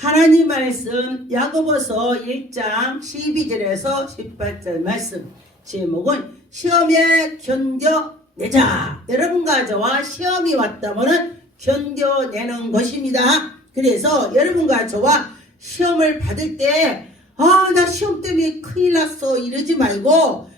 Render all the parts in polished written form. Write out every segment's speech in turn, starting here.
하나님 말씀 야고보서 1장 12절에서 18절 말씀 제목은 시험에 견뎌내자. 여러분과 저와 시험이 왔다면 견뎌내는 것입니다. 그래서 여러분과 저와 시험을 받을 때 나 시험 때문에 큰일 났어 이러지 말고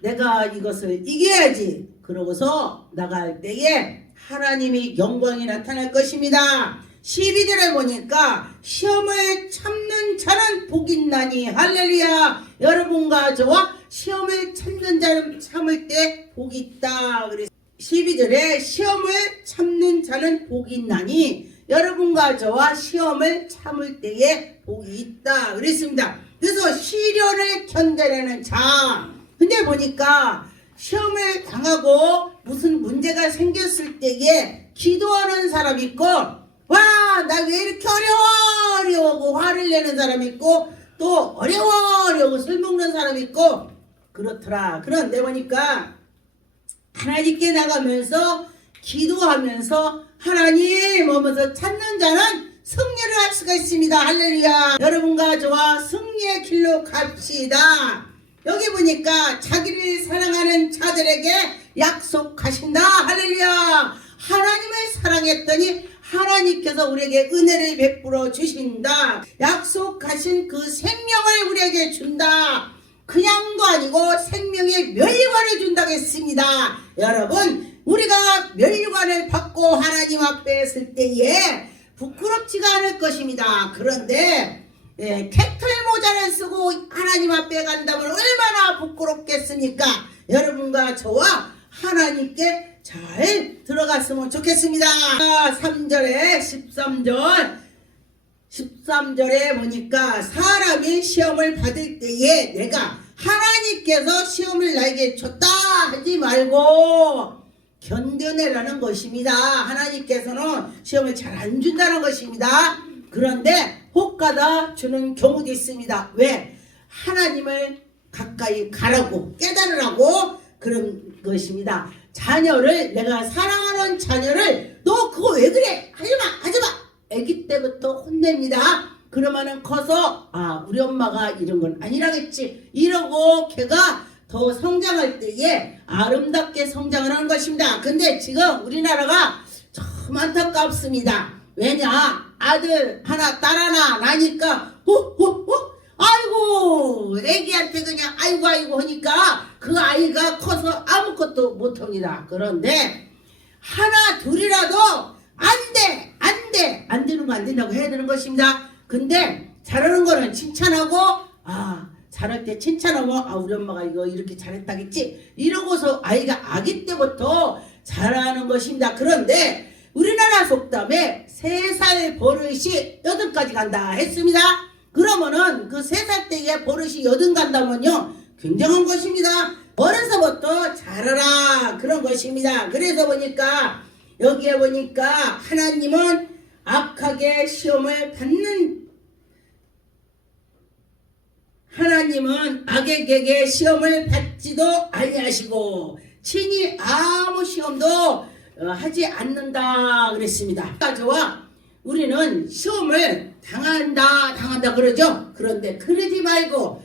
내가 이것을 이겨야지 그러고서 나갈 때에 하나님의 영광이 나타날 것입니다. 12절에 보니까 시험을 참는 자는 복이 있나니 할렐루야. 여러분과 저와 시험을 참는 자는 참을 때 복이 있다. 그래서 12절에 시험을 참는 자는 복이 있나니 여러분과 저와 시험을 참을 때에 복이 있다 그랬습니다. 그래서 시련을 견뎌내는 자. 근데 보니까 시험을 당하고 무슨 문제가 생겼을 때에 기도하는 사람이 있고 나 왜 이렇게 어려워 화를 내는 사람이 있고 또 어려워 술 먹는 사람이 있고 그렇더라. 그런데 보니까 하나님께 나가면서 기도하면서 하나님 하면서 찾는 자는 승리를 할 수가 있습니다. 할렐루야. 여러분과 저와 승리의 길로 갑시다. 여기 보니까 자기를 사랑하는 자들에게 약속하신다. 할렐루야. 하나님을 사랑했더니 하나님께서 우리에게 은혜를 베풀어 주신다. 약속하신 그 생명을 우리에게 준다. 그냥도 아니고 생명의 멸류관을 준다고 했습니다. 여러분, 우리가 멸류관을 받고 하나님 앞에 설 때에 부끄럽지가 않을 것입니다. 그런데 캐틀 모자를 쓰고 하나님 앞에 간다면 얼마나 부끄럽겠습니까? 여러분과 저와 하나님께 잘 들어갔으면 좋겠습니다. 3절에 13절에 보니까 사람이 시험을 받을 때에 내가 하나님께서 시험을 나에게 줬다 하지 말고 견뎌내라는 것입니다. 하나님께서는 시험을 잘 안 준다는 것입니다. 그런데 혹가다 주는 경우도 있습니다. 왜? 하나님을 가까이 가라고 깨달으라고 그런 것입니다. 자녀를 내가 사랑하는 자녀를 너 그거 왜 그래? 하지마 아기 때부터 혼냅니다. 그러면은 커서 우리 엄마가 이런 건 아니라겠지 이러고 걔가 더 성장할 때에 아름답게 성장을 하는 것입니다. 근데 지금 우리나라가 참 안타깝습니다. 왜냐? 아들 하나 딸 하나 나니까 아이고 애기한테 그냥 아이고 하니까 그 아이가 커서 아무것도 못합니다. 그런데 하나 둘이라도 안 되는 거 안 된다고 해야 되는 것입니다. 근데 잘하는 거는 칭찬하고 잘할 때 칭찬하고 우리 엄마가 이거 이렇게 잘했다겠지 이러고서 아이가 아기 때부터 잘하는 것입니다. 그런데 우리나라 속담에 3살 버릇이 8까지 간다 했습니다. 그러면은 그 3살 때에 버릇이 8 간다면요 굉장한 것입니다. 어려서부터 잘하라 그런 것입니다. 그래서 보니까 여기에 보니까 하나님은 악하게 시험을 받는 하나님은 악에게 시험을 받지도 아니하시고 친히 아무 시험도 하지 않는다 그랬습니다. 저와 우리는 시험을 당한다 그러죠. 그런데 그러지 말고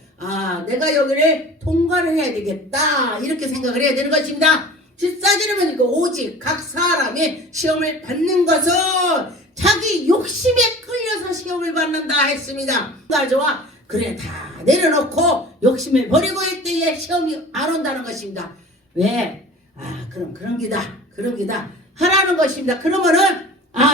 내가 여기를 통과를 해야 되겠다 이렇게 생각을 해야 되는 것입니다. 14절에 보니까 오직 각 사람이 시험을 받는 것은 자기 욕심에 끌려서 시험을 받는다 했습니다. 저와 그래 다 내려놓고 욕심을 버리고 할 때에 시험이 안 온다는 것입니다. 왜? 그런 기다 하라는 것입니다. 그러면은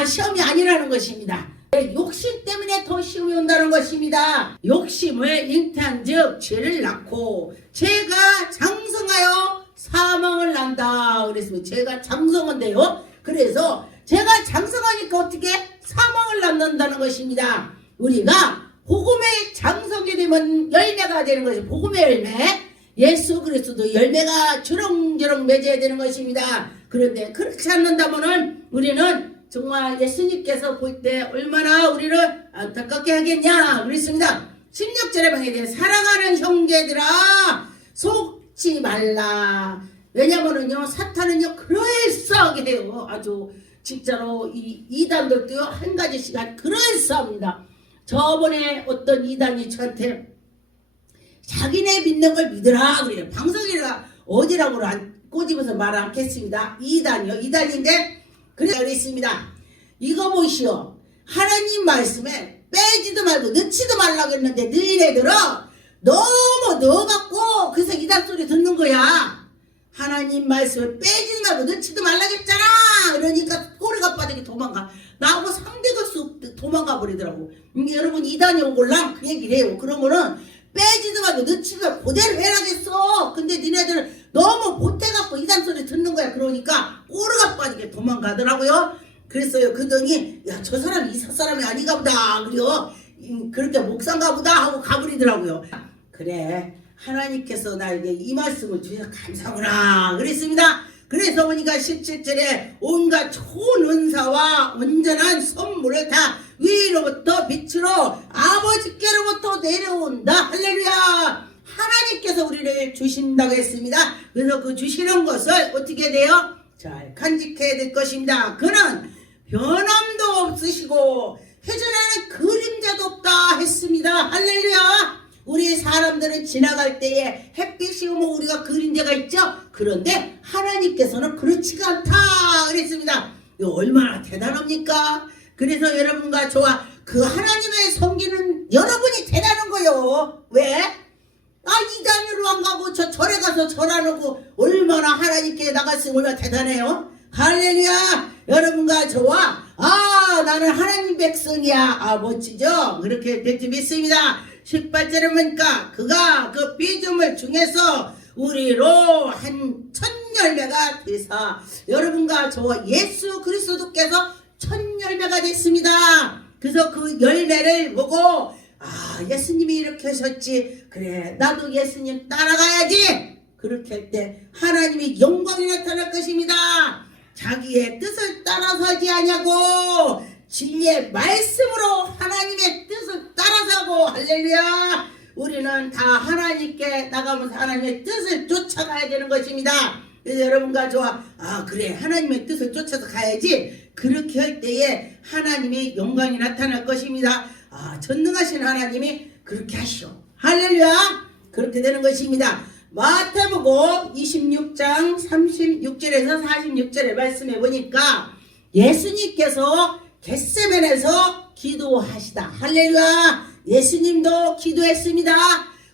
시험이 아니라는 것입니다. 욕심 때문에 더 시험이 온다는 것입니다. 욕심을 잉태한 즉 죄를 낳고 죄가 장성하여 사망을 난다 그랬습니다. 죄가 장성한데요. 그래서 죄가 장성하니까 어떻게 사망을 낳는다는 것입니다. 우리가 복음의 장성이 되면 열매가 되는 것이 복음의 열매. 예수 그리스도 열매가 주렁주렁 맺어야 되는 것입니다. 그런데 그렇지 않는다면은 우리는 정말 예수님께서 볼 때 얼마나 우리를 안타깝게 하겠냐 그랬습니다. 16절에 보게 사랑하는 형제들아 속지 말라. 왜냐면은요 사탄은요 그럴싸하게 해요. 아주 진짜로 이 이단들도요 한 가지씩 그런 싸움입니다. 저번에 어떤 이단이 저한테 자기네 믿는 걸 믿으라 그래요. 방송이라 어디라고 안 꼬집어서 말 않겠습니다. 이단이요. 이단인데 그랬습니다. 이거 보시오. 하나님 말씀에 빼지도 말고 넣지도 말라고 했는데 너희네들은 너무 넣어갖고 그래서 이단 소리 듣는 거야. 하나님 말씀에 빼지도 말고 넣지도 말라고 했잖아. 그러니까 꼬리가 빠지게 도망가. 나하고 상대가 쑥 도망가 버리더라고. 여러분 이단이 온 걸랑 그 얘기를 해요. 그러면은 빼지도 말고 넣지도 말고 그대로 해라겠어. 근데 니네들은 너무 못해갖고 이단 소리 듣는 거야. 그러니까 꼬리가 빠지게 도망가더라고요. 그랬어요. 그러더니 야 저 사람이 이사 사람이 아닌가 보다. 그래요. 그렇게 목사인가 보다 하고 가버리더라고요. 그래 하나님께서 나에게 이 말씀을 주셔서 감사구나 그랬습니다. 그래서 보니까 17절에 온갖 좋은 은사와 온전한 선물을 다 위로부터 빛으로 아버지께로부터 내려온다. 할렐루야. 하나님께서 우리를 주신다고 했습니다. 그래서 그 주시는 것을 어떻게 돼요? 잘 간직해야 될 것입니다. 그는 변함도 없으시고 회전하는 그림자도 없다 했습니다. 할렐루야. 우리 사람들은 지나갈 때에 햇빛이 오면 우리가 그림자가 있죠. 그런데 하나님께서는 그렇지가 않다 그랬습니다. 이거 얼마나 대단합니까? 그래서 여러분과 저와 그 하나님의 섬기는 여러분이 대단한 거요. 왜? 이단으로 안 가고 저 절에 가서 절 안 하고 얼마나 하나님께 나갔으면 얼마나 대단해요. 할렐루야. 여러분과 저와 나는 하나님 백성이야. 멋지죠? 그렇게 될지 믿습니다. 18절에 보니까 그가 그 비조물 중에서 우리로 한 천열매가 되사 여러분과 저와 예수 그리스도께서 천열매가 됐습니다. 그래서 그 열매를 보고 예수님이 이렇게 하셨지. 그래 나도 예수님 따라가야지. 그렇게 할 때 하나님의 영광이 나타날 것입니다. 자기의 뜻을 따라서 하지 아냐고 진리의 말씀으로 하나님의 뜻을 따라서 하고 할렐루야. 우리는 다 하나님께 나가면서 하나님의 뜻을 쫓아가야 되는 것입니다. 그래서 여러분과 저와 그래 하나님의 뜻을 쫓아서 가야지. 그렇게 할 때에 하나님의 영광이 나타날 것입니다. 전능하신 하나님이 그렇게 하시오. 할렐루야. 그렇게 되는 것입니다. 마태복음 26장 36절에서 46절에 말씀해 보니까 예수님께서 겟세마네에서 기도하시다. 할렐루야. 예수님도 기도했습니다.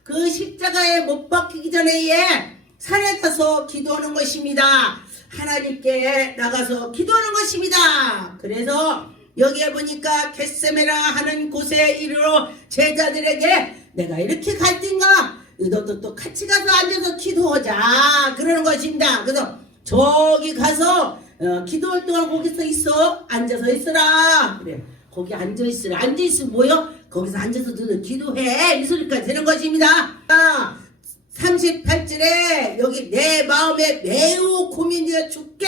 그 십자가에 못 박히기 전에 산에 가서 기도하는 것입니다. 하나님께 나가서 기도하는 것입니다. 그래서 여기에 보니까 겟세마네 하는 곳에 이르러 제자들에게 내가 이렇게 갈등가 너도 또 같이 가서 앉아서 기도하자 그러는 것입니다. 그래서 저기 가서 기도할 동안 거기서 있어. 앉아서 있으라. 그래 거기 앉아있으라. 앉아있으면 뭐요? 거기서 앉아서 너도 기도해. 이 소리까지 되는 것입니다. 38절에 여기 내 마음에 매우 고민되어 죽게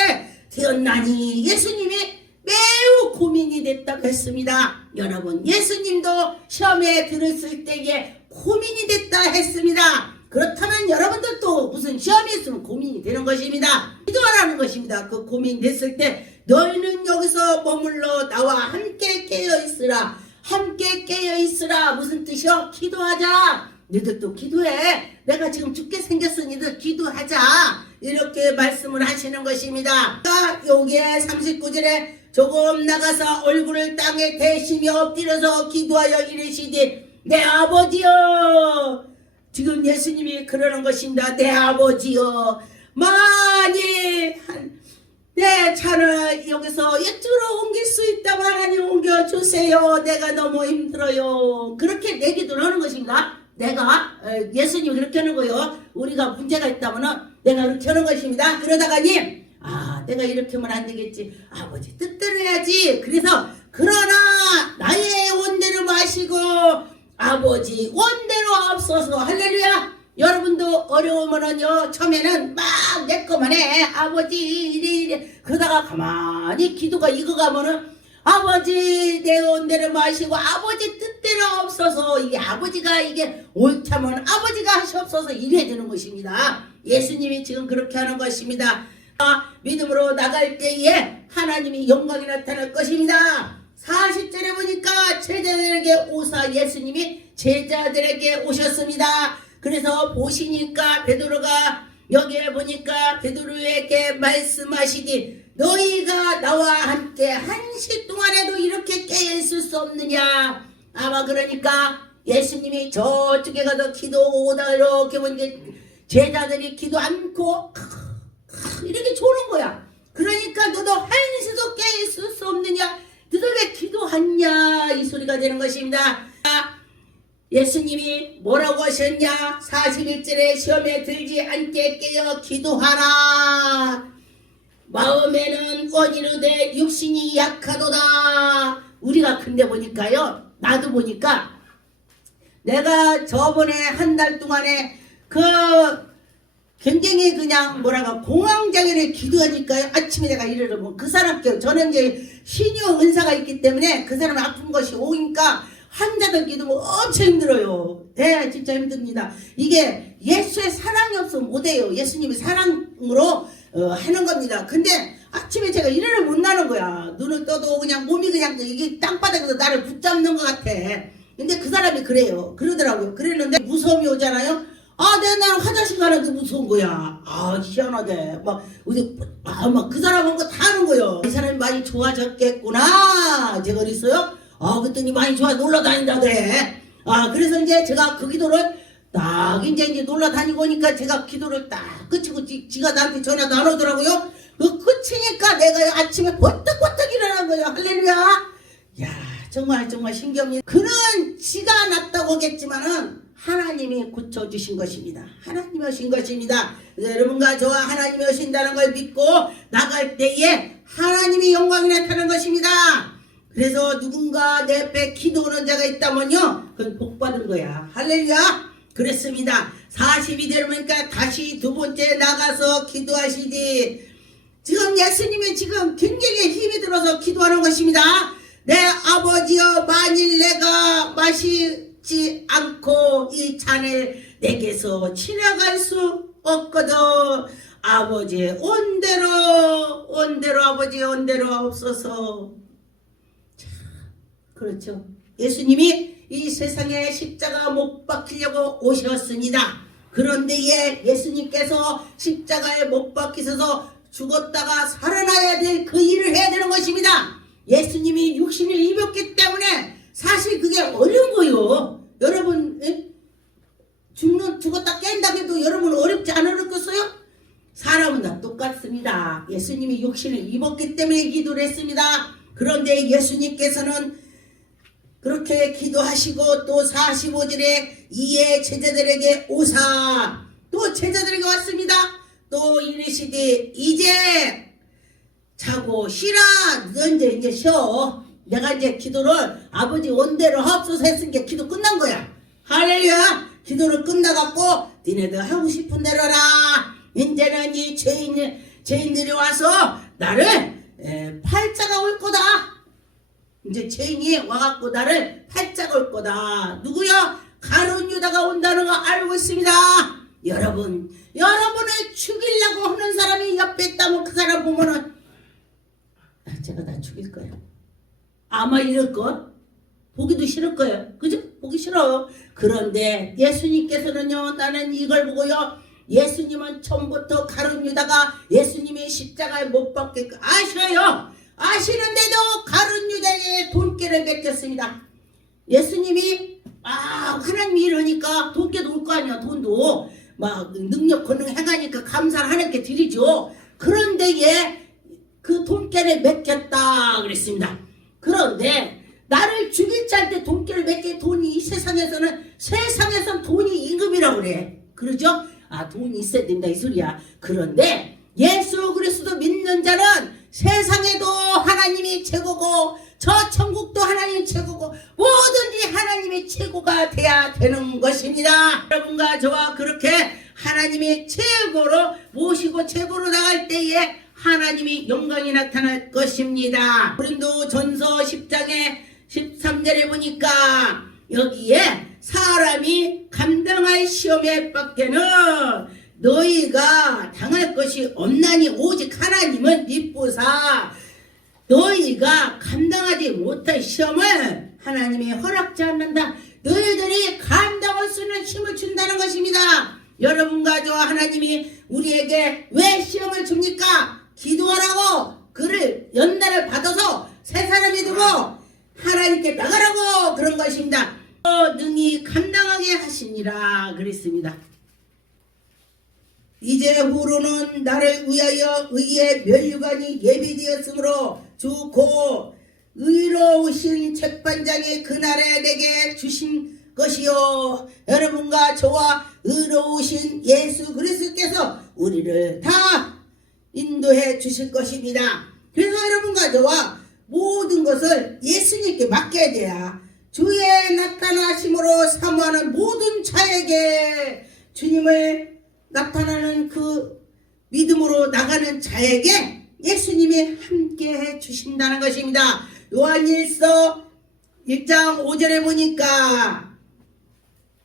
되었나니 예수님이 매우 고민이 됐다고 했습니다. 여러분 예수님도 시험에 들었을 때에 고민이 됐다 했습니다. 그렇다면 여러분들도 무슨 시험이 있으면 고민이 되는 것입니다. 기도하라는 것입니다. 그 고민 됐을 때 너희는 여기서 머물러 나와 함께 깨어있으라. 함께 깨어있으라. 무슨 뜻이요? 기도하자. 너희들도 기도해. 내가 지금 죽게 생겼으니 너희들 기도하자. 이렇게 말씀을 하시는 것입니다. 여기에 39절에 조금 나가서 얼굴을 땅에 대시며 엎드려서 기도하여 이르시되 내 아버지여. 지금 예수님이 그러는 것입니다. 내 아버지여 만일 내 차를 여기서 이쪽으로 옮길 수 있다면 하나님 옮겨주세요. 내가 너무 힘들어요. 그렇게 내 기도를 하는 것입니다. 내가 예수님이 그렇게 하는 거예요. 우리가 문제가 있다면 내가 그렇게 하는 것입니다. 그러다가니 내가 이렇게 하면 안 되겠지. 아버지 뜻대로 해야지. 그래서 그러나 나의 원대로 마시고 아버지 원대로 앞서서 할렐루야. 여러분도 어려우면은요 처음에는 막 내 것만 해. 아버지 이래 그러다가 가만히 기도가 익어가면은 아버지 내 원대로 마시고 아버지 뜻대로 없어서 이게 아버지가 이게 옳다면 아버지가 하시옵소서 이래야 되는 것입니다. 예수님이 지금 그렇게 하는 것입니다. 믿음으로 나갈 때에 하나님이 영광이 나타날 것입니다. 40절에 보니까 제자들에게 오사 예수님이 제자들에게 오셨습니다. 그래서 보시니까 베드로가 여기에 보니까 베드로에게 말씀하시기 너희가 나와 함께 한시 동안에도 이렇게 깨어 있을 수 없느냐. 아마 그러니까 예수님이 저쪽에 가서 기도오다 이렇게 보니까 제자들이 기도 않고 이렇게 조는 거야. 그러니까 너도 한시도 깨어 있을 수 없느냐. 너도 왜 기도하냐 이 소리가 되는 것입니다. 예수님이 뭐라고 하셨냐. 41절에 시험에 들지 않게 깨어 기도하라. 마음에는 원이르되 육신이 약하도다. 우리가 근데 보니까요, 나도 보니까 내가 저번에 한 달 동안에 굉장히 그냥 뭐랄까 공황장애를 기도하니까요. 아침에 내가 이르면 그 사람께 저는 이제 신유 은사가 있기 때문에 그 사람 아픈 것이 오니까 환자들 기도면 엄청 힘들어요. 네, 진짜 힘듭니다. 이게 예수의 사랑이 없으면 못해요. 예수님의 사랑으로 하는 겁니다. 근데 아침에 제가 일어나 못 나는 거야. 눈을 떠도 그냥 몸이 그냥 이게 땅바닥에서 나를 붙잡는 것 같아. 근데 그 사람이 그래요. 그러더라고요. 그랬는데 무서움이 오잖아요. 나는 화장실 가는데 무서운 거야. 희한하게. 막 그 사람은 거 다 하는 거예요. 이 사람이 많이 좋아졌겠구나. 제가 그랬어요. 그랬더니 많이 좋아 놀러 다닌다 그래. 그래서 이제 제가 그 기도를 딱 이제 놀러 다니고 오니까 제가 기도를 딱 끝이고 지가 나한테 전화도 안 오더라고요. 그 끝이니까 내가 아침에 벌떡벌떡 일어난 거예요. 할렐루야. 야, 정말 신기합니다. 그는 지가 낫다고 하겠지만은 하나님이 고쳐주신 것입니다. 하나님이 오신 것입니다. 여러분과 저와 하나님이 오신다는 걸 믿고 나갈 때에 하나님이 영광이 나타나는 것입니다. 그래서 누군가 내 앞에 기도하는 자가 있다면요, 그건 복받은 거야. 할렐루야. 그랬습니다. 42절 보니까 다시 두 번째 나가서 기도하시지. 지금 예수님이 지금 굉장히 힘이 들어서 기도하는 것입니다. 내 아버지여, 만일 내가 마시지 않고 이 잔을 내게서 지나갈 수 없거든. 아버지 온대로 아버지 온대로 없어서. 그렇죠. 예수님이 이 세상에 십자가 못 박히려고 오셨습니다. 그런데 예수님께서 십자가에 못 박히셔서 죽었다가 살아나야 될 그 일을 해야 되는 것입니다. 예수님이 육신을 입었기 때문에 사실 그게 어려운 거요. 여러분 죽었다 깬다 해도 여러분 어렵지 않으셨겠어요? 사람은 다 똑같습니다. 예수님이 육신을 입었기 때문에 기도를 했습니다. 그런데 예수님께서는 그렇게 기도하시고 또 45절에 이에 제자들에게 오사. 또 제자들에게 왔습니다. 또 이르시되 이제 자고 쉬라. 너 이제 쉬어. 내가 이제 기도를 아버지 원대로 하옵소서 했으니까 기도 끝난 거야. 할렐루야. 기도를 끝나갖고 니네들 하고 싶은 대로 하라. 이제는 이 죄인들이 와서 나를 팔자가 올 거다. 이제 죄인이 와갖고 나를 팔자가 올 거다. 누구야? 가룟 유다가 온다는 거 알고 있습니다. 여러분을 죽이려고 하는 사람이 옆에 있다면 그 사람 보면은 제가 다 죽일 거야. 아마 이럴걸? 보기도 싫을 거예요. 그죠? 보기 싫어요. 그런데 예수님께서는요, 나는 이걸 보고요, 예수님은 처음부터 가룟 유다가 예수님이 십자가에 못 박게 아셔요. 아시는데도 가룟 유다의 돈깨를 맡겼습니다. 예수님이 하나님이 이러니까 돈깨도 올 거 아니야. 돈도 막 능력 권능 행하니까 감사를 하나님께 드리죠. 그런데 그 돈깨를 맡겼다 그랬습니다. 그런데 나를 죽일 자한테 돈깨를 맡게 돈이 이 세상에선 돈이 임금이라고 그래. 그러죠? 돈이 있어야 된다 이 소리야. 그런데 예수 그리스도 믿는 자는 세상에도 하나님이 최고고 저 천국도 하나님이 최고고 뭐든지 하나님이 최고가 돼야 되는 것입니다. 여러분과 저와 그렇게 하나님이 최고로 모시고 최고로 나갈 때에 하나님이 영광이 나타날 것입니다. 고린도전서 10장에 13절에 보니까 여기에 사람이 감당할 시험에 밖에는 너희가 당할 것이 없나니 오직 하나님은 미쁘사 너희가 감당하지 못할 시험을 하나님이 허락지 않는다. 너희들이 감당할 수 있는 힘을 준다는 것입니다. 여러분과 저와 하나님이 우리에게 왜 시험을 줍니까? 기도하라고 그를 연단을 받아서 새 사람이 되고 하나님께 나가라고 그런 것입니다. 능히 감당하게 하시니라 그랬습니다. 이제 후로는 나를 위하여 의의 면류관이 예비되었으므로 주 곧 의로우신 책반장이 그날에 내게 주신 것이요 여러분과 저와 의로우신 예수 그리스도께서 우리를 다 인도해 주실 것입니다. 그래서 여러분과 저와 모든 것을 예수님께 맡겨야 돼야 주의 나타나심으로 사모하는 모든 자에게 주님을 나타나는 그 믿음으로 나가는 자에게 예수님이 함께 해 주신다는 것입니다. 요한일서 1장 5절에 보니까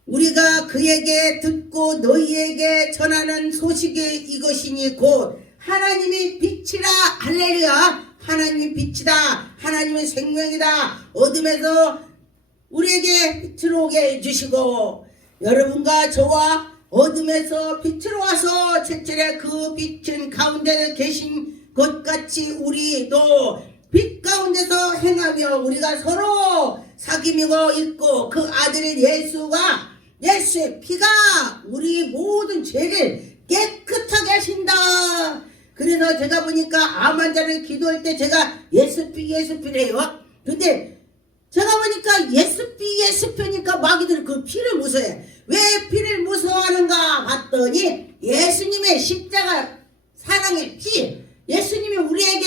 우리가 그에게 듣고 너희에게 전하는 소식이 이것이니 곧 하나님이 빛이라 할렐루야 하나님이 빛이다 하나님은 생명이다 어둠에서 우리에게 빛을 오게 해주시고 여러분과 저와 어둠에서 빛으로 와서 제철에 그 빛은 가운데 계신 것 같이 우리도 빛 가운데서 행하며 우리가 서로 사귐이고 있고 그 아들 예수가 예수의 피가 우리 모든 죄를 깨끗하게 하신다. 그래서 제가 보니까 암 환자를 기도할 때 제가 예수피래요. 근데 제가 보니까 예수피니까 마귀들이 그 피를 무서워해. 왜 피를 무서워하는가 봤더니 예수님의 십자가 사랑의 피 예수님이 우리에게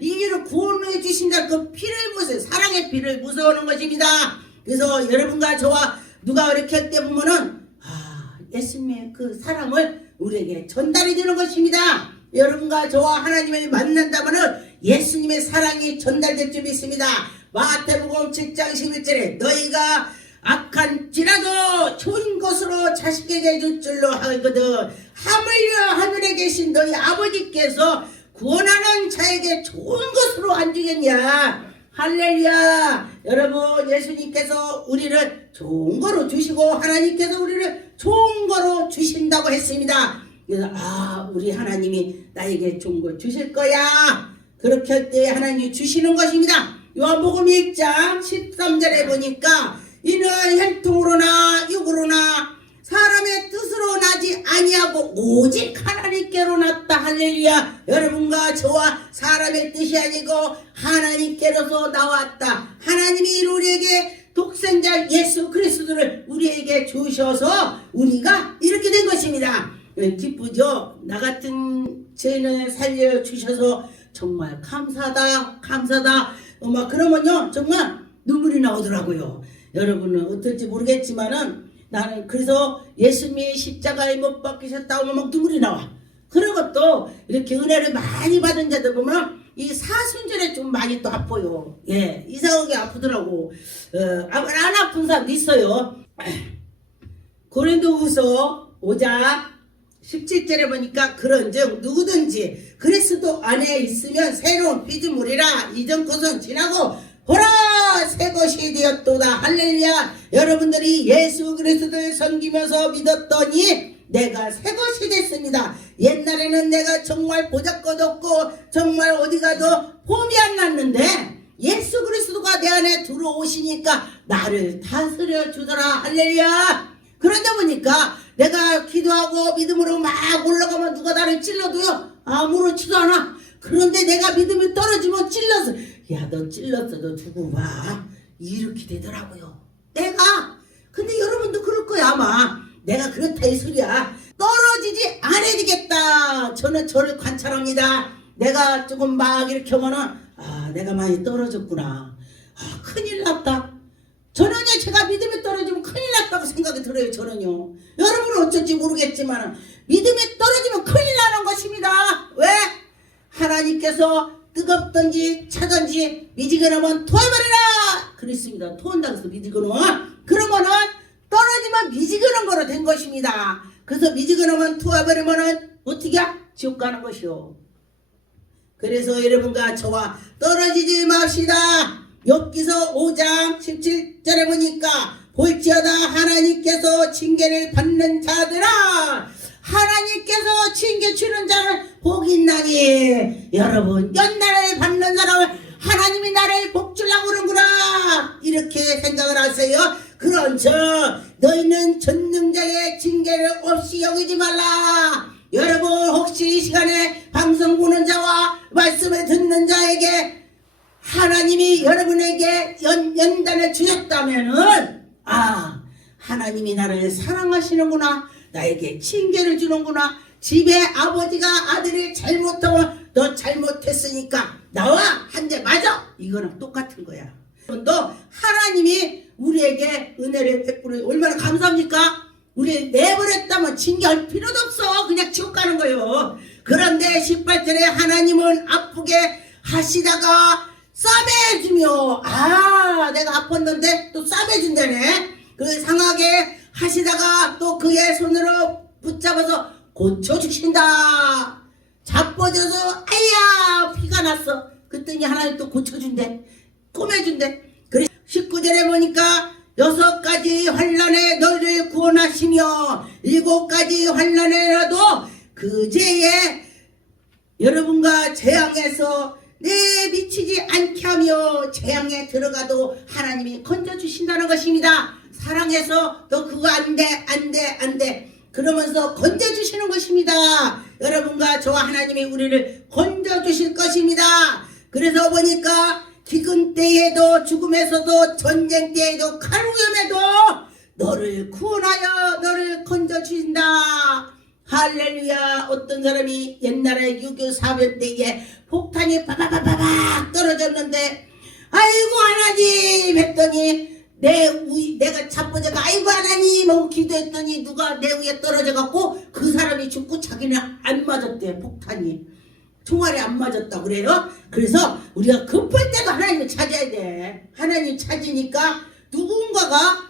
인류를 구원해 주신다 그 피를 무서워 사랑의 피를 무서워하는 것입니다. 그래서 여러분과 저와 누가 이렇게 할 때 보면은 예수님의 그 사랑을 우리에게 전달이 되는 것입니다. 여러분과 저와 하나님을 만난다면은 예수님의 사랑이 전달될 줄 믿습니다. 마태복음 7장 11절에 너희가 악한지라도 좋은 것으로 자식에게 줄 줄로 하거든 하물며 하늘에 계신 너희 아버지께서 구원하는 자에게 좋은 것으로 안 주겠냐. 할렐루야. 여러분 예수님께서 우리를 좋은 거로 주시고 하나님께서 우리를 좋은 거로 주신다고 했습니다. 그래서 우리 하나님이 나에게 좋은 걸 주실 거야. 그렇게 할 때 하나님이 주시는 것입니다. 요한복음 1장 13절에 보니까 이는 혈통으로나 육으로나 사람의 뜻으로 나지 아니하고 오직 하나님께로 났다. 할렐루야. 여러분과 저와 사람의 뜻이 아니고 하나님께로서 나왔다. 하나님이 우리에게 독생자 예수 그리스도를 우리에게 주셔서 우리가 이렇게 된 것입니다. 기쁘죠? 나 같은 죄인을 살려주셔서 정말 감사하다 막 그러면요 정말 눈물이 나오더라고요. 여러분은 어떨지 모르겠지만은 나는 그래서 예수님이 십자가에 못 박히셨다고 하면 막 눈물이 나와. 그리고 또 이렇게 은혜를 많이 받은 자들 보면 이 사순절에 좀 많이 또 아파요. 예, 이상하게 아프더라고. 안 아픈 사람도 있어요. 고린도후서 5장 17절에 보니까 그런즉 누구든지 그리스도 안에 있으면 새로운 피조물이라 이전 것은 지나고 보라 새 것이 되었도다. 할렐루야. 여러분들이 예수 그리스도를 섬기면서 믿었더니 내가 새 것이 됐습니다. 옛날에는 내가 정말 보잘것없고 정말 어디 가도 폼이 안 났는데 예수 그리스도가 내 안에 들어오시니까 나를 다스려 주더라. 할렐루야. 그러다 보니까 내가 기도하고 믿음으로 막 올라가면 누가 나를 찔러도요 아무렇지도 않아. 그런데 내가 믿음이 떨어지면 찔러서 야 너 찔렀어 너 두고 봐 이렇게 되더라고요. 내가 근데 여러분도 그럴 거야 아마. 내가 그렇다 이 소리야. 떨어지지 않아야 되겠다. 저는 저를 관찰합니다. 내가 조금 막 이렇게 하면은 내가 많이 떨어졌구나. 큰일 났다. 저는요 제가 믿음이 떨어지면 큰일 났다고 생각이 들어요. 저는요 여러분은 어쩔지 모르겠지만 믿음이 떨어지면 큰일 나는 것입니다. 왜? 하나님께서 뜨겁든지 차든지 미지근하면 토해버리라 그랬습니다. 토한다고 해서 미지근은 그러면은 떨어지면 미지근한 거로 된 것입니다. 그래서 미지근하면 투어버리면은 어떻게 지옥 가는 것이요. 그래서 여러분과 저와 떨어지지 맙시다. 욥기서 5장 17절에 보니까 볼지어다 하나님께서 징계를 받는 자들아, 하나님께서 징계 주는 자는 복이 있나니. 여러분, 연단을 받는 사람은 하나님이 나를 복주려고 그러는구나 이렇게 생각을 하세요. 그런즉 너희는 전능자의 징계를 없이 여기지 말라. 여러분, 혹시 이 시간에 방송 보는 자와 말씀을 듣는 자에게 하나님이 여러분에게 연단을 주셨다면은, 아, 하나님이 나를 사랑하시는구나, 나에게 징계를 주는구나, 집에 아버지가 아들이 잘못하면 너 잘못했으니까 나와 한 대 맞아, 이거랑 똑같은 거야. 또 하나님이 우리에게 은혜를 베풀어 얼마나 감사합니까? 우리 내버렸다면 징계할 필요도 없어. 그냥 지옥 가는 거예요. 그런데 18절에 하나님은 아프게 하시다가 싸매주며, 아, 내가 아팠는데 또 싸매준다네. 그 상하게 하시다가 또 그의 손으로 붙잡아서 고쳐주신다. 자빠져서 아야 피가 났어. 그랬더니 하나님 또 고쳐준대, 꾸며준대. 그래 19절에 보니까 6가지 환난에 너를 구원하시며 7가지 환난에라도 그 죄에 여러분과 재앙에서 내 미치지 않게 하며 재앙에 들어가도 하나님이 건져주신다는 것입니다. 사랑해서 너 그거 안돼 그러면서 건져주시는 것입니다. 여러분과 저와 하나님이 우리를 건져주실 것입니다. 그래서 보니까 기근 때에도 죽음에서도 전쟁 때에도 칼위험에도 너를 구원하여 너를 건져주신다. 할렐루야. 어떤 사람이 옛날에 6.25 사변 때에 폭탄이 바바바바박 떨어졌는데 아이고 하나님 했더니 내가 자빠져가 아이고 하나님 하고 기도했더니 누가 내 위에 떨어져갖고 그 사람이 죽고 자기는 안 맞았대. 폭탄이 총알이 안 맞았다 그래요. 그래서 우리가 급할 때도 하나님을 찾아야 돼. 하나님 찾으니까 누군가가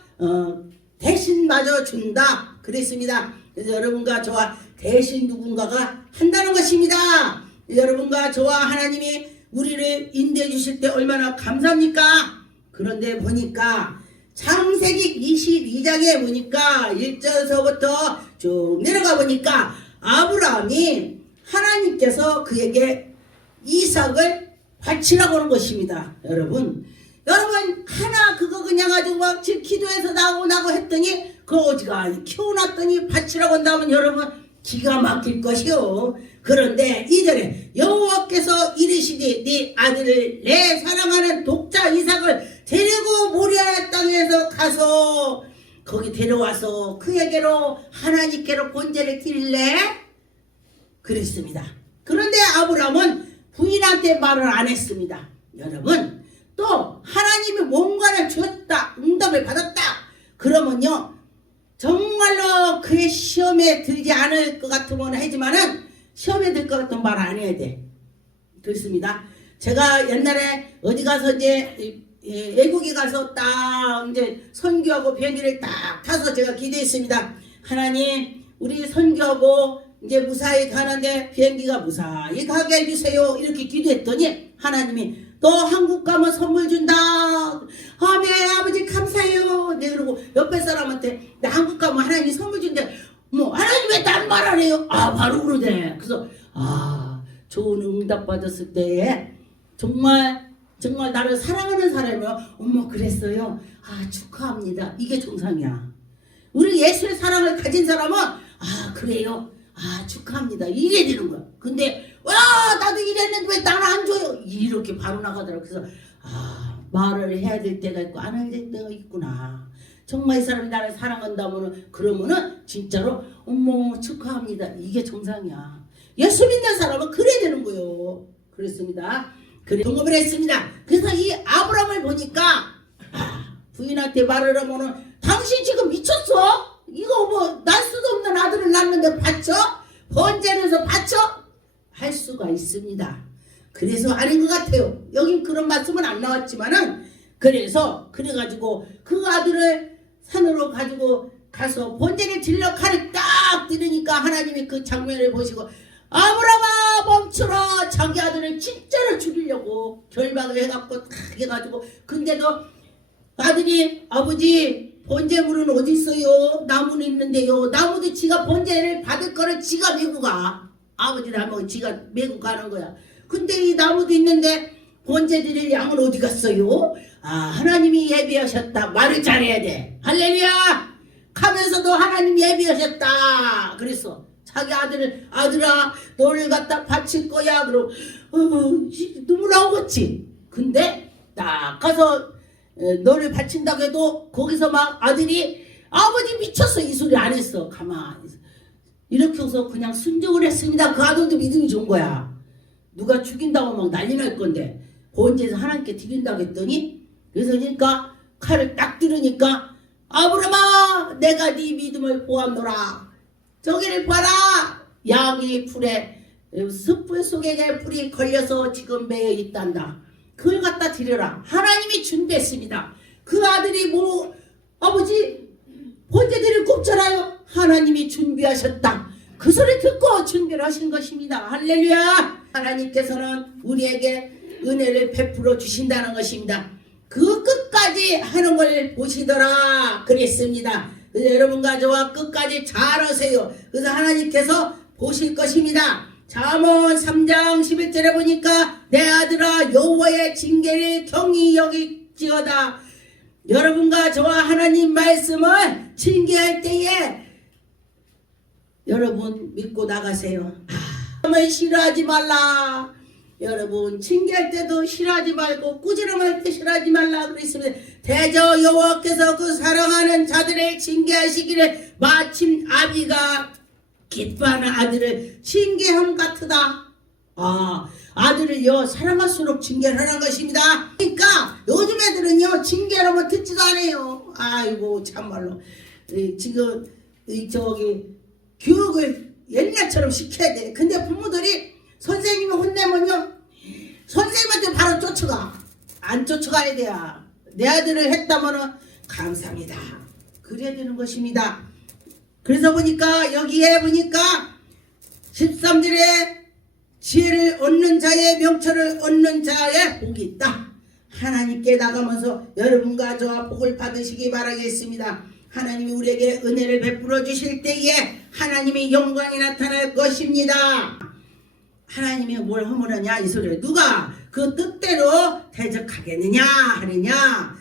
대신 맞아준다 그랬습니다. 그래서 여러분과 저와 대신 누군가가 한다는 것입니다. 여러분과 저와 하나님이 우리를 인도해 주실 때 얼마나 감사합니까? 그런데 보니까 창세기 22장에 보니까 1절서부터 쭉 내려가 보니까 아브라함이 하나님께서 그에게 이삭을 바치라고 하는 것입니다. 여러분 하나 그거 그냥 가지고 막 기도해서 나오고 했더니 그 오지가 키워놨더니 바치라고 한다면 여러분 기가 막힐 것이요. 그런데 2절에 여호와께서 이르시되 네 아들을 내 사랑하는 독자 이삭을 데리고 모리아 땅에서 가서 거기 데려와서 그에게로 하나님께로 번제를 드릴래? 그랬습니다. 그런데 아브라함은 부인한테 말을 안 했습니다. 여러분 또 하나님이 뭔가를 주었다 응답을 받았다 그러면요 정말로 그의 시험에 들지 않을 것 같으면 하지만은 시험에 들 것 같으면 말 안 해야 돼. 그렇습니다. 제가 옛날에 어디 가서 이제 외국에 가서 딱 이제 선교하고 비행기를 딱 타서 제가 기도했습니다. 하나님 우리 선교하고 이제 무사히 가는데 비행기가 무사히 가게 해주세요. 이렇게 기도했더니 하나님이 너 한국 가면 선물 준다. 아멘 아버지 감사해요. 네 그러고 옆에 사람한테 나 한국 가면 하나님이 선물 준대. 뭐 하나님 왜 딴 말 안 해요? 아 바로 그러네. 그래서 좋은 응답 받았을 때에 정말 나를 사랑하는 사람이요. 어머 그랬어요. 축하합니다. 이게 정상이야. 우리 예수의 사랑을 가진 사람은 그래요. 축하합니다. 이래 되는 거야. 근데 와 나도 이랬는데 왜 나는 안 줘요? 이렇게 바로 나가더라고. 그래서 말을 해야 될 때가 있고 안 해야 될 때가 있구나. 정말 이 사람이 나를 사랑한다면은 그러면은 진짜로 어머 축하합니다. 이게 정상이야. 예수 믿는 사람은 그래야 되는 거예요. 그렇습니다. 그래 경험을 했습니다. 그래서 이 아브라함을 보니까 부인한테 말을 하면은 당신 지금 미쳤어? 이거 뭐 날 수도 없는 아들을 낳는데 바쳐? 번제를 해서 바쳐? 할 수가 있습니다. 그래서 아닌 것 같아요. 여긴 그런 말씀은 안 나왔지만은 그래가지고 그 아들을 산으로 가지고 가서 번제를 질러 칼을 딱 들으니까 하나님이 그 장면을 보시고 아브라함아 멈추라. 자기 아들을 진짜로 죽이려고 결박을 해갖고 딱 해가지고 근데도 아들이 아버지 번제물은 어디 있어요? 나무는 있는데요. 나무도 지가 번제를 받을 거를 지가 메고 가. 아버지 나무 지가 메고 가는 거야. 근데 이 나무도 있는데 번제 드릴 양은 어디 갔어요? 아 하나님이 예비하셨다. 말을 잘해야 돼. 할렐루야. 하면서도 하나님 예비하셨다. 그래서 자기 아들을 아들아 너를 갖다 바칠 거야. 그럼 눈물 나오겠지. 근데 딱 가서 너를 바친다고 해도 거기서 막 아들이 아버지 미쳤어 이 소리 안 했어. 가만히 이렇게 해서 그냥 순종을 했습니다. 그 아들도 믿음이 좋은 거야. 누가 죽인다고 막 난리 날 건데 번제에서 하나님께 드린다고 했더니 그래서 그러니까 칼을 딱 들으니까 아브라함아 내가 네 믿음을 보았노라. 저기를 봐라. 양이 풀에 숯불 속에 불이 걸려서 지금 매여 있단다. 그걸 갖다 드려라. 하나님이 준비했습니다. 그 아들이 뭐 아버지 번제 드릴 거 없잖아요. 하나님이 준비하셨다. 그 소리 듣고 준비를 하신 것입니다. 할렐루야. 하나님께서는 우리에게 은혜를 베풀어 주신다는 것입니다. 그 끝까지 하는 걸 보시더라 그랬습니다. 그래서 여러분과 저와 끝까지 잘하세요. 그래서 하나님께서 보실 것입니다. 잠언 3장 11절에 보니까 내 아들아 여호와의 징계를 경히 여기지어다. 여러분과 저와 하나님 말씀을 징계할 때에 여러분 믿고 나가세요. 하나님을 싫어하지 말라. 여러분 징계할 때도 싫어하지 말고 꾸지람할 때 싫어하지 말라 그랬습니다. 대저 여호와께서 그 사랑하는 자들을 징계하시기를 마침 아비가 기뻐하는 아들을 징계함 같으다. 아들을요 사랑할수록 징계를 하는 것입니다. 그러니까 요즘 애들은요 징계하면 듣지도 않아요. 아이고 참말로 지금 저기 교육을 옛날처럼 시켜야 돼. 근데 부모들이 선생님이 혼내면요 선생님한테 바로 쫓아가. 안 쫓아가야 돼요. 내 아들을 했다면은 감사합니다. 그래야 되는 것입니다. 그래서 보니까 여기에 보니까 13절에 지혜를 얻는 자의 명철을 얻는 자의 복이 있다. 하나님께 나가면서 여러분과 저와 복을 받으시기 바라겠습니다. 하나님이 우리에게 은혜를 베풀어 주실 때에 하나님의 영광이 나타날 것입니다. 하나님이 뭘 허물하냐 이 소리를 누가 그 뜻대로 대적하겠느냐 하느냐.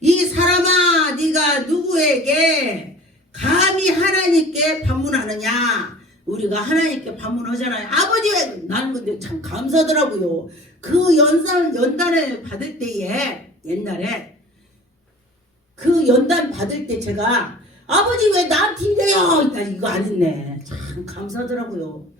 이 사람아 네가 누구에게 감히 하나님께 반문하느냐. 우리가 하나님께 반문하잖아요. 아버지 나는 근데 참 감사하더라고요. 그 연단을 받을 때에 옛날에 그 연단 받을 때 제가 아버지 왜 나한테 이래요? 이거 안 했네. 참 감사하더라고요.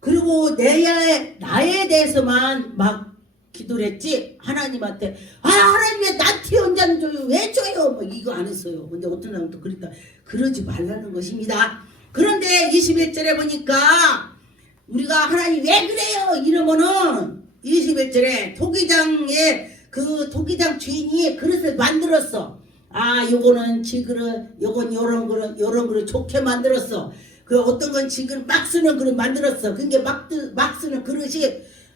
그리고 나에 대해서만 막 기도를 했지 하나님한테 하나님 왜 나한테 연단 줘요? 왜 줘요? 뭐 이거 안 했어요. 근데 어떤 사람은 또 그랬다. 그러지 말라는 것입니다. 그런데 21절에 보니까 우리가 하나님 왜 그래요? 이러면은 21절에 토기장에 그 토기장 주인이 그릇을 만들었어. 요거는 지그릇, 요건 요런 그릇 좋게 만들었어. 그 어떤 건 지금 막 쓰는 그릇 만들었어. 그게 막 쓰는 그릇이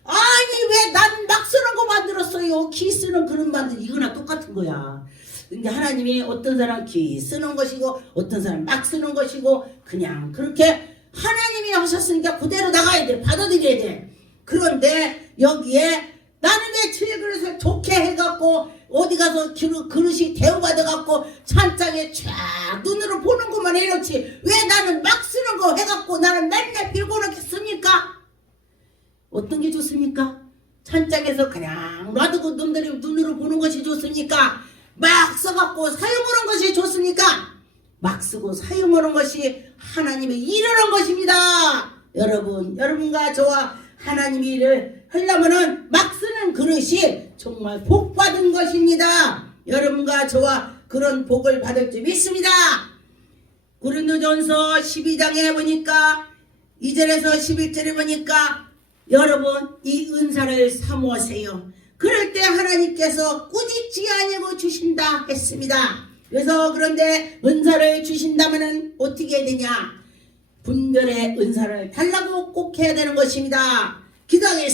아니 왜 난 막 쓰는 거 만들었어요? 기 쓰는 그릇 이거나 똑같은 거야. 근데 하나님이 어떤 사람 기 쓰는 것이고 어떤 사람 막 쓰는 것이고 그냥 그렇게 하나님이 하셨으니까 그대로 나가야 돼. 받아들여야 돼. 그런데 여기에 나는 왜 질그릇을 좋게 해갖고 어디 가서 그릇이 대우받아갖고 찬장에 쫙 눈으로 보는 것만 해놓지 왜 나는 막 쓰는 거 해갖고 나는 맨날 빌고는 겠습니까? 어떤 게 좋습니까? 찬장에서 그냥 놔두고 놈들이 눈으로 보는 것이 좋습니까? 막 써갖고 사용하는 것이 좋습니까? 막 쓰고 사용하는 것이 하나님의 일하는 것입니다. 여러분과 저와 하나님의 일을 하려면은 막 쓰는 그릇이 정말 복 받은 것입니다. 여러분과 저와 그런 복을 받을 줄 믿습니다. 고린도전서 12장에 보니까 2절에서 11절에 보니까 여러분 이 은사를 사모하세요. 그럴 때 하나님께서 꾸짖지 아니하고 주신다 했습니다. 그래서 그런데 은사를 주신다면은 어떻게 해야 되냐? 분별의 은사를 달라고 꼭 해야 되는 것입니다. 기도하겠습니다.